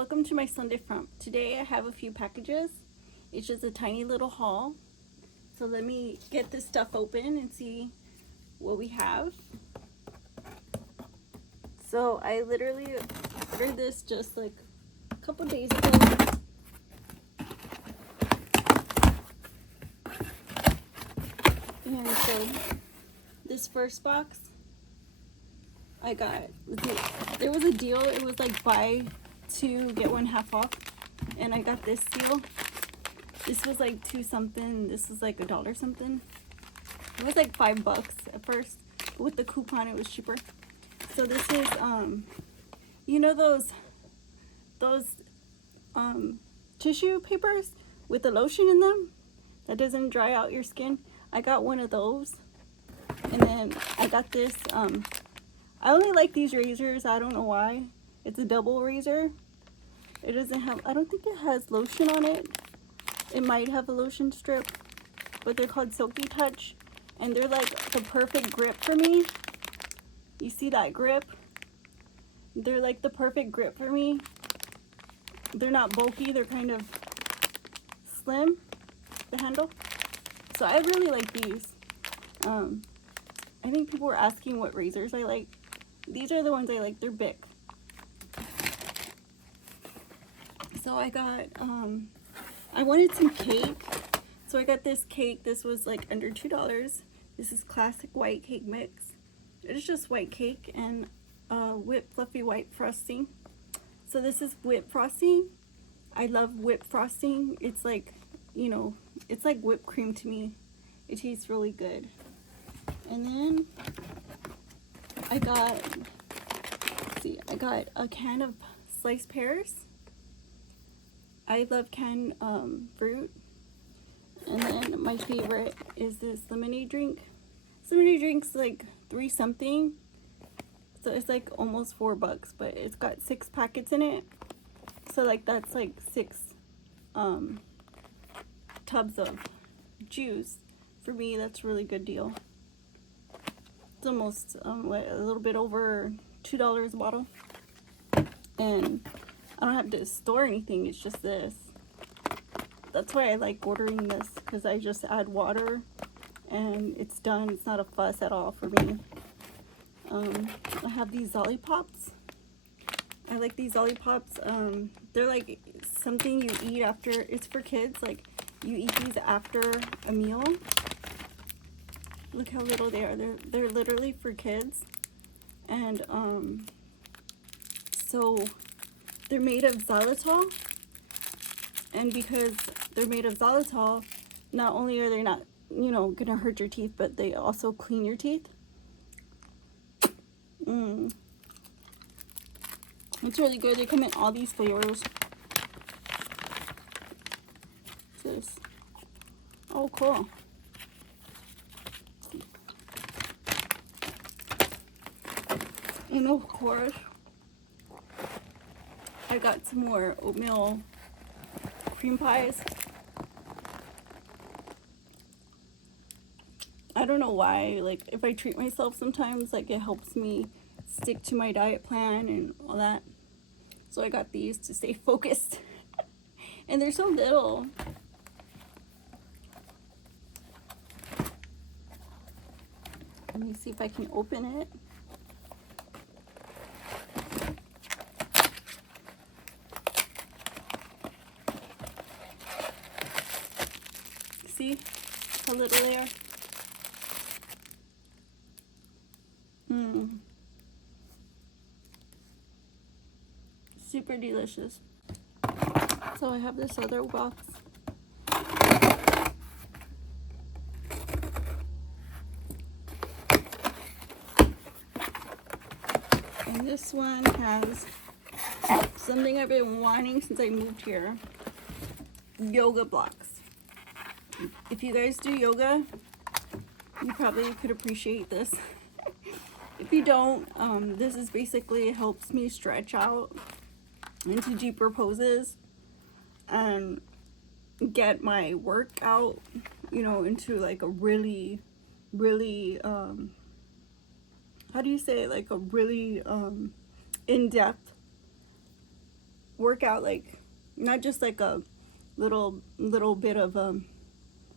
welcome to my Sunday Front. Today I have a few packages. It's just a tiny little haul. So let me get this stuff open and see what we have. So I literally ordered this just like a couple days ago. And so this first box I got, there was a deal. It was like buy two get one half off, and I got this deal. This was like $2 something. This was like $1 something. It was like $5 at first, but with the coupon it was cheaper. So this is you know those tissue papers with the lotion in them that doesn't dry out your skin. I got one of those, and then I got this I only like these razors. I don't know why. It's a double razor. It doesn't have, I don't think it has lotion on it. It might have a lotion strip, but they're called Silky Touch, and they're like the perfect grip for me. You see that grip? They're like the perfect grip for me. They're not bulky, they're kind of slim, the handle. So I really like these. I think people were asking what razors I like. These are the ones I like. They're big. So I got, I wanted some cake. So I got this cake. This was like under $2. This is classic white cake mix. It's just white cake and whipped fluffy white frosting. So this is whipped frosting. I love whipped frosting. It's like, you know, it's like whipped cream to me. It tastes really good. And then I got, let's see, I got a can of sliced pears. I love canned fruit. And then my favorite is this lemonade drink. This lemonade drink's like $3 something. So it's like almost $4, but it's got 6 packets in it. So like that's like 6 tubs of juice. For me, that's a really good deal. It's almost a little bit over $2 a bottle. And I don't have to store anything, it's just this. That's why I like ordering this, because I just add water and it's done. It's not a fuss at all for me. I have these lollipops. I like these lollipops. They're like something you eat after. It's for kids. Like you eat these after a meal. Look how little they are. They're literally for kids. And so they're made of xylitol. And because they're made of xylitol, not only are they not, you know, gonna hurt your teeth, but they also clean your teeth. It's really good. They come in all these flavors. What's this? Oh, cool. And of course, I got some more oatmeal cream pies. I don't know why, like if I treat myself sometimes, like it helps me stick to my diet plan and all that. So I got these to stay focused. And they're so little. Let me see if I can open it. See how little they are? Super delicious. So I have this other box. And this one has something I've been wanting since I moved here. Yoga blocks. If you guys do yoga, you probably could appreciate this. If you don't, this is basically helps me stretch out into deeper poses and get my workout, you know, into like a really how do you say it? Like a really in-depth workout, like not just like a little bit of a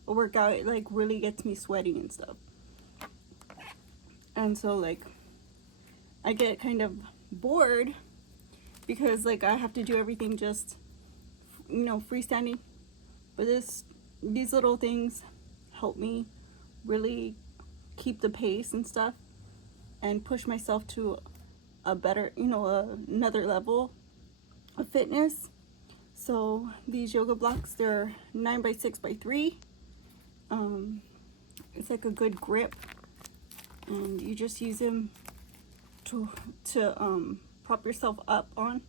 workout. It like really gets me sweating and stuff. And so like I get kind of bored because like I have to do everything just, you know, freestanding. But these little things help me really keep the pace and stuff and push myself to a better, you know, another level of fitness. So these yoga blocks, they're 9x6x3. It's like a good grip, and you just use them to prop yourself up on.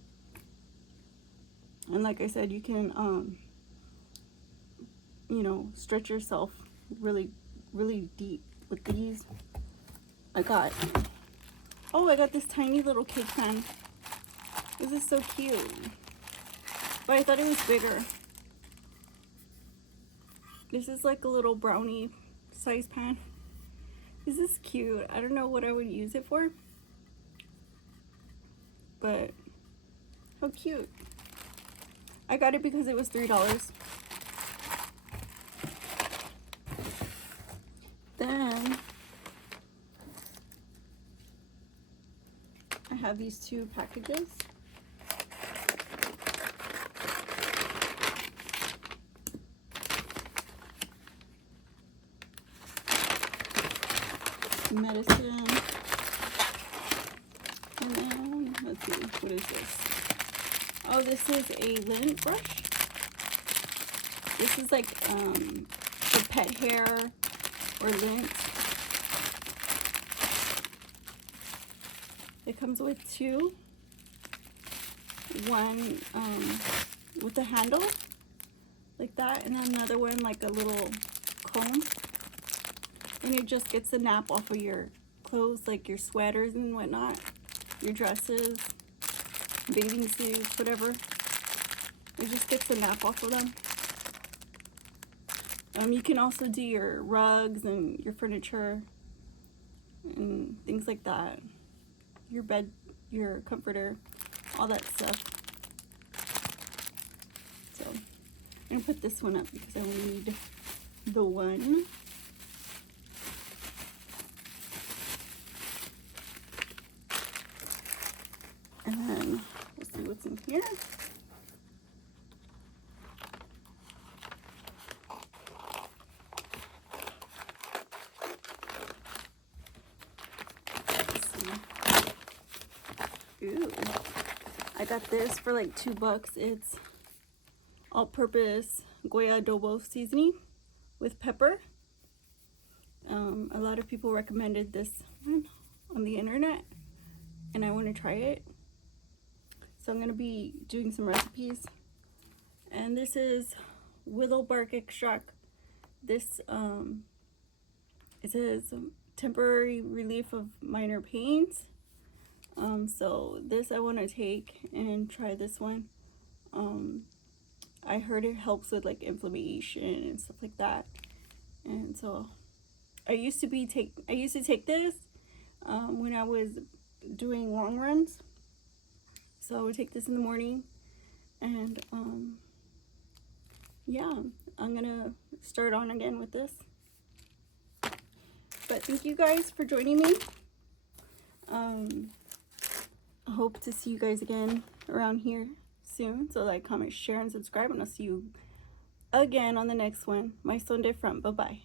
And like I said, you can you know, stretch yourself really deep with these. I got this tiny little cake pan. This is so cute, but I thought it was bigger. This is like a little brownie size pan. This is cute. I don't know what I would use it for, but how cute. I got it because it was $3. Then I have these two packages. Medicine. And then, let's see, what is this? Oh, this is a lint brush. This is like for pet hair or lint. It comes with two. One with a handle like that, and another one like a little comb. And it just gets the nap off of your clothes, like your sweaters and whatnot, your dresses, bathing suits, whatever. It just gets the nap off of them. You can also do your rugs and your furniture and things like that. Your bed, your comforter, all that stuff. So I'm gonna put this one up because I only need the one. And then we'll see what's in here. Ooh, I got this for like $2. It's all-purpose Goya adobo seasoning with pepper. A lot of people recommended this one on the internet, and I want to try it. So I'm going to be doing some recipes. And this is willow bark extract. This it says temporary relief of minor pains. So this I want to take and try this one. I heard it helps with like inflammation and stuff like that. And so I used to take this when I was doing long runs. So I would take this in the morning, and yeah, I'm gonna start on again with this. But thank you guys for joining me. I hope to see you guys again around here soon. So like, comment, share, and subscribe, and I'll see you again on the next one. My Sunday front. Bye bye.